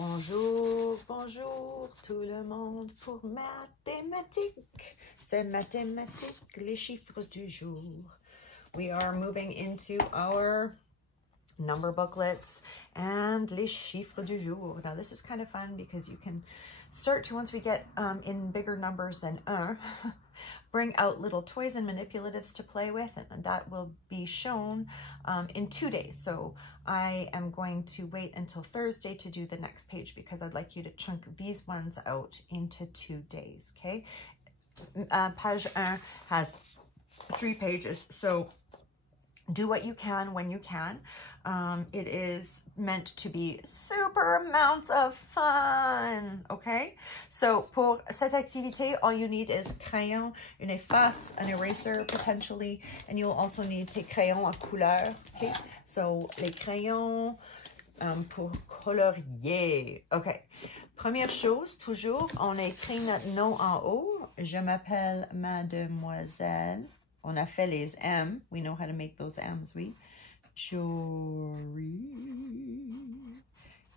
Bonjour, bonjour tout le monde pour mathématiques. C'est mathématiques, les chiffres du jour. We are moving into our number booklets and les chiffres du jour. Now this is kind of fun because you can start to, once we get in bigger numbers than bring out little toys and manipulatives to play with, and that will be shown in 2 days. So I am going to wait until Thursday to do the next page because I'd like you to chunk these ones out into 2 days, okay? Page 1 has 3 pages, so do what you can when you can. It is meant to be super amounts of fun, okay? So pour cette activité, all you need is crayon, une efface, an eraser potentially, and you'll also need tes crayons à couleur, okay? So les crayons pour colorier, okay. Première chose, toujours, on a écrit notre nom en haut. Je m'appelle Mademoiselle. On a fait les M. We know how to make those M's, oui. Jory.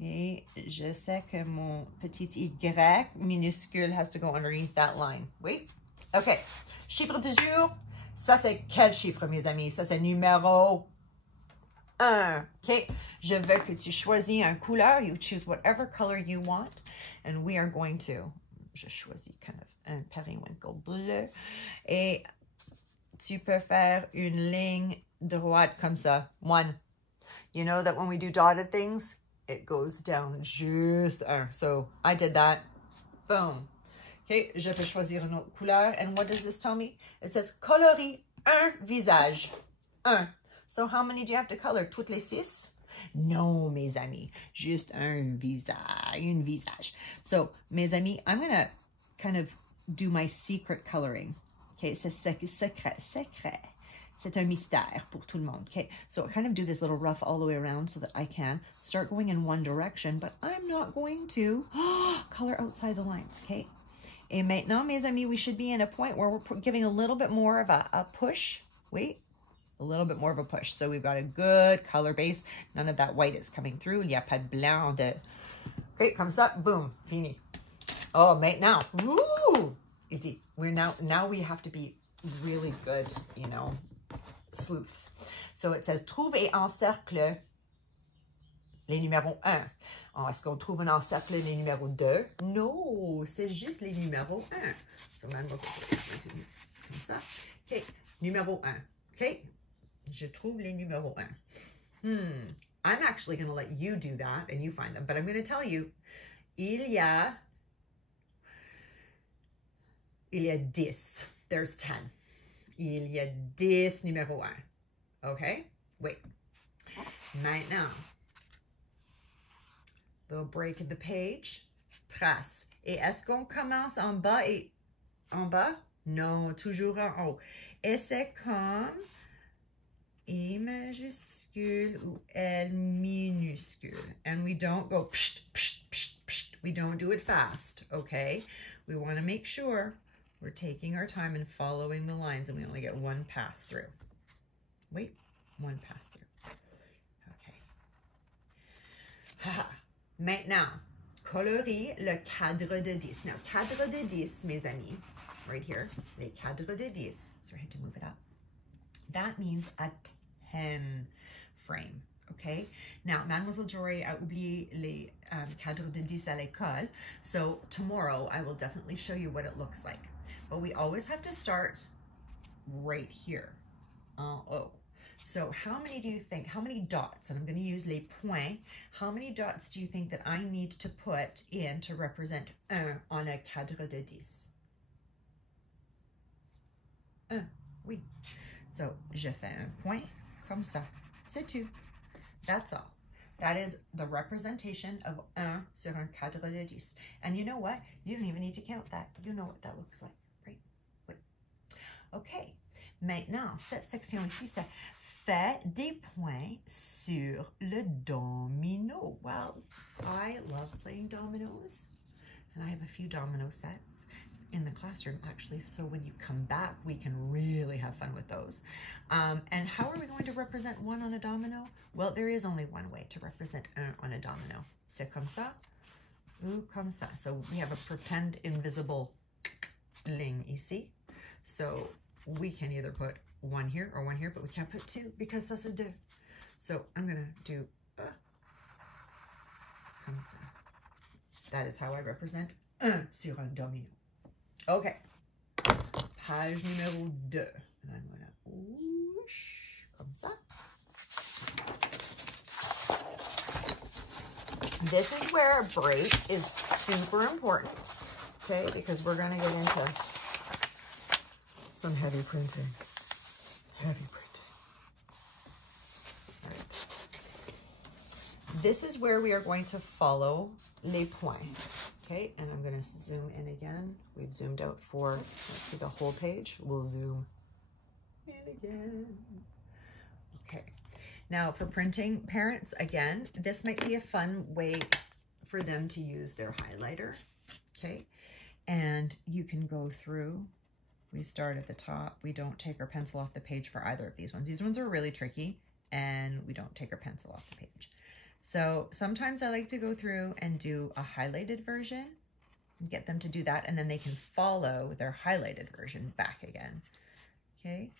Et je sais que mon petit Y minuscule has to go underneath that line. Oui? OK. Chiffre du jour. Ça, c'est quel chiffre, mes amis? Ça, c'est numéro 1. OK? Je veux que tu choisis une couleur. You choose whatever color you want. And we are going to... Je choisis kind of un periwinkle bleu. Et tu peux faire une ligne droite comme ça. 1. You know that when we do dotted things, it goes down juste 1. So I did that. Boom. Okay, je peux choisir une autre couleur. And what does this tell me? It says colorie un visage. 1. So how many do you have to color? Toutes les 6? Non, mes amis. Juste un visage. So, mes amis, I'm going to kind of do my secret coloring. Okay, c'est secret. C'est un mystère pour tout le monde. Okay, so I kind of do this little rough all the way around so that I can start going in one direction, but I'm not going to color outside the lines, okay? Et maintenant, mes amis, we should be in a point where we're giving a little bit more of a push. Wait, a little bit more of a push. So we've got a good color base. None of that white is coming through. Il n'y a pas de blanc de... Okay, comme ça, boom, fini. Oh, maintenant, woo! We're now we have to be really good, you know, sleuths. So it says, trouve et encercle les numéros 1. Oh, est-ce qu'on trouve un encercle les numéros 2? Non, c'est juste les numéros 1. So mademoiselle is going to do comme ça. OK, numéro 1. OK, je trouve les numéros 1. I'm actually going to let you do that and you find them, but I'm going to tell you, il y a 10. There's 10. Il y a 10 numéro 1. Okay? Wait. Maintenant, little break in the page. Trace. Et est-ce qu'on commence en bas et en bas? Non, toujours en haut. Et c'est comme E majuscule ou L minuscule. And we don't go psh, psh, psh, psh. We don't do it fast, okay? We want to make sure we're taking our time and following the lines, and we only get one pass through. Wait, one pass through. Okay. Haha. Maintenant, colorie le cadre de 10. Now, cadre de 10, mes amis, right here, les cadres de 10. Sorry, I had to move it up. That means a 10 frame. Okay, now Mademoiselle Jory a oublié les cadres de 10 à l'école, so tomorrow I will definitely show you what it looks like. But we always have to start right here, en haut. So how many do you think, how many dots, and I'm going to use les points, how many dots do you think that I need to put in to represent 1 on a cadre de 10? 1, oui. So, je fais un point comme ça. C'est tout. That's all. That is the representation of 1 sur un cadre de 10. And you know what? You don't even need to count that. You know what that looks like, right? Oui. Okay. Maintenant, cette section ici, ça fait des points sur le domino. Well, I love playing dominoes. And I have a few domino sets in the classroom, actually. So when you come back, we can really have fun with those. And how are we going to represent 1 on a domino? Well, there is only one way to represent 1 on a domino. C'est comme ça. Ou comme ça. So we have a pretend invisible ligne ici. So we can either put one here or one here, but we can't put two because ça c'est deux. So I'm going to do comme ça. That is how I represent un sur un domino. Okay. Page numéro 2. And I'm going to whoosh, comme ça. This is where a break is super important, okay? Because we're going to get into some heavy printing. Heavy printing. All right. This is where we are going to follow les points, okay? And I'm going to zoom in again. We've zoomed out for, let's see, the whole page. We'll zoom in again. Okay. Now for printing parents, again, this might be a fun way for them to use their highlighter, okay? And you can go through, we start at the top. We don't take our pencil off the page for either of these ones. These ones are really tricky and we don't take our pencil off the page. So sometimes I like to go through and do a highlighted version and get them to do that, and then they can follow their highlighted version back again, okay?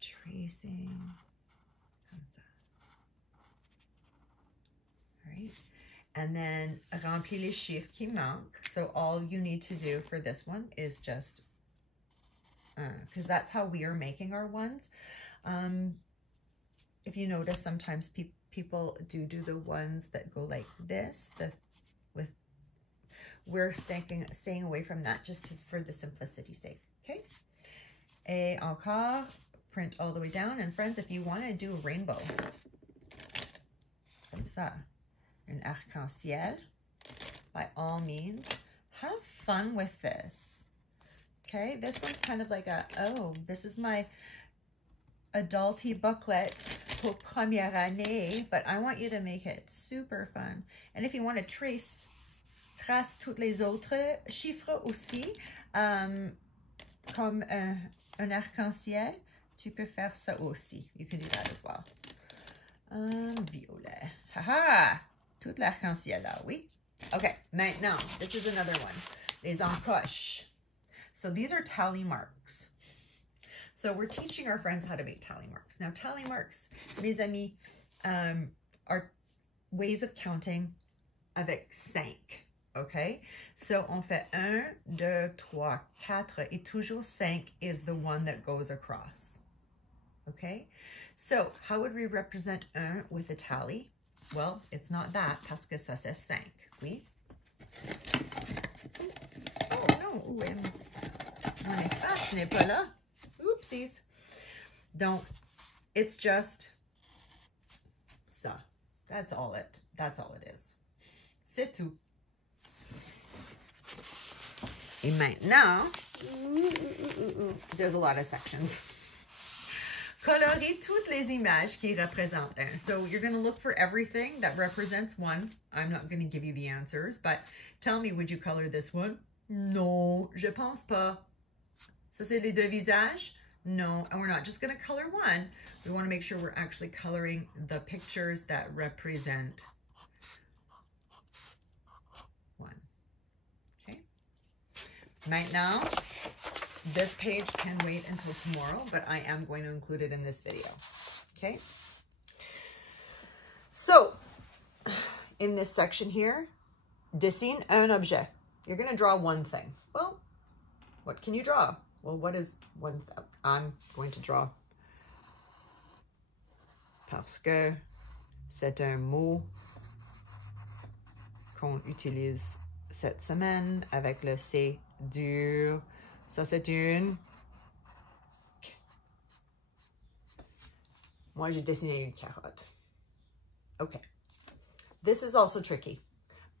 Tracing, comme ça. All right, and then remplis les chiffres qui manquent. So all you need to do for this one is just, because that's how we are making our ones. If you notice, sometimes people do the ones that go like this. We're staying away from that just for the simplicity's sake. Okay. Et encore. Print all the way down. And friends, if you want to do a rainbow, comme ça, an arc-en-ciel, by all means, have fun with this. Okay, this one's kind of like a, oh, this is my adulty booklet pour première année, but I want you to make it super fun. And if you want to trace toutes les autres chiffres aussi, comme un arc-en-ciel, tu peux faire ça aussi. You can do that as well. Violet. Haha! Toute l'arc-en-ciel là, oui. Okay, maintenant, this is another one. Les encoches. So these are tally marks. So we're teaching our friends how to make tally marks. Now, tally marks, mes amis, are ways of counting avec 5. Okay? So on fait 1, 2, 3, 4, et toujours 5 is the one that goes across. Okay, so how would we represent 1 with a tally? Well, it's not that, parce que ça c'est 5, oui? Oh non, mon efface n'est pas là. Oopsies. Donc, it's just ça. That's all it is. C'est tout. Et maintenant, there's a lot of sections. Colorer toutes les images qui représentent 1. So you're going to look for everything that represents 1. I'm not going to give you the answers, but tell me, would you color this one? Non, je pense pas. Ça c'est les deux visages? No, and we're not just going to color 1. We want to make sure we're actually coloring the pictures that represent 1. Okay. Maintenant, this page can wait until tomorrow, but I am going to include it in this video, okay? So, in this section here, dessine un objet. You're going to draw one thing. Well, what can you draw? Well, what is one? I'm going to draw parce que c'est un mot qu'on utilise cette semaine avec le C dur. Ça, c'est une... Moi, j'ai dessiné une carotte. Okay. This is also tricky,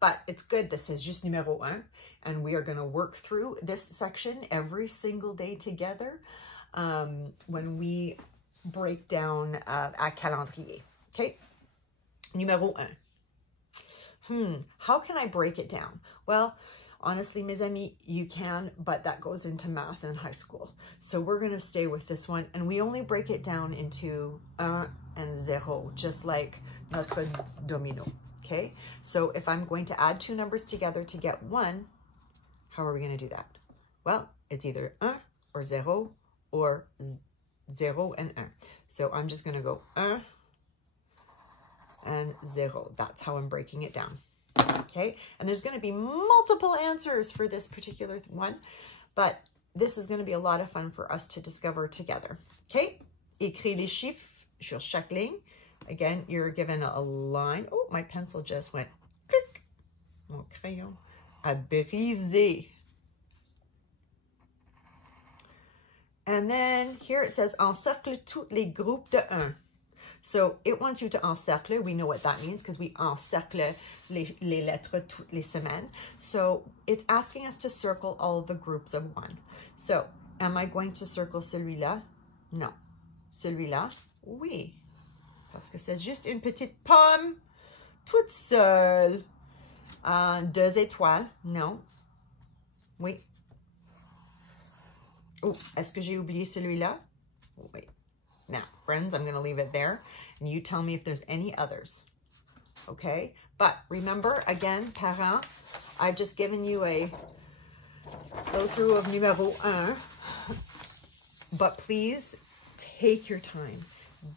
but it's good. This is just numéro 1, and we are going to work through this section every single day together when we break down à calendrier. Okay? Numéro 1. How can I break it down? Well, honestly, mes amis, you can, but that goes into math in high school. So we're going to stay with this one, and we only break it down into 1 and 0, just like notre domino. Okay, so if I'm going to add two numbers together to get 1, how are we going to do that? Well, it's either 1 or 0 or 0 and 1. So I'm just going to go 1 and 0. That's how I'm breaking it down. Okay, and there's going to be multiple answers for this particular one, but this is going to be a lot of fun for us to discover together. Okay, écris les chiffres sur chaque ligne. Again, you're given a line. Oh, my pencil just went click. Mon crayon a brisé. And then here it says encercle tous les groupes de 1. So it wants you to encercle. We know what that means because we encercle les lettres toutes les semaines. So it's asking us to circle all the groups of 1. So am I going to circle celui-là? Non. Celui-là? Oui. Parce que c'est juste une petite pomme toute seule. 2 étoiles? Non. Oui. Oh, est-ce que j'ai oublié celui-là? Oui. Now, friends, I'm going to leave it there, and you tell me if there's any others, okay? But remember, again, parents, I've just given you a go-through of numéro 1, but please take your time.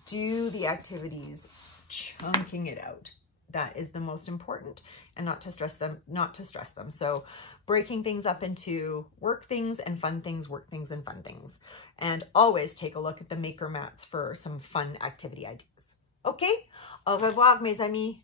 Do the activities, chunking it out. That is the most important, and not to stress them. So breaking things up into work things and fun things, work things and fun things. And always take a look at the maker mats for some fun activity ideas. Okay? Au revoir, mes amis.